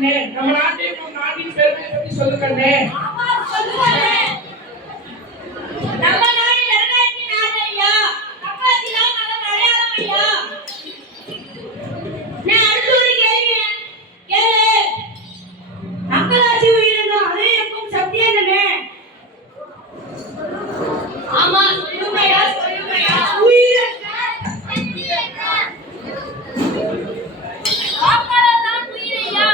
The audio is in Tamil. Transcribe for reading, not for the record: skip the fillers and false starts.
கண்ணே. நம்ம நாட்டையும் நாட்டின் பெருமையை பற்றி சொல்லு கண்ணே. நம்ம நாடு ஜனநாயகத்தின் நாடு ஐயா. மக்களாட்சிதான் நல்ல அடையாளம் ஐயா. நான் அடுத்த ஒரு கேள்வி கேளு. மக்களாட்சி உயிரினம் அதே இருக்கும் சத்தியங்கனே. ஆமா சொல்லுமையா சொல்லுமையா. உயிரினம் வாக்காளர்தான் உயிரையா.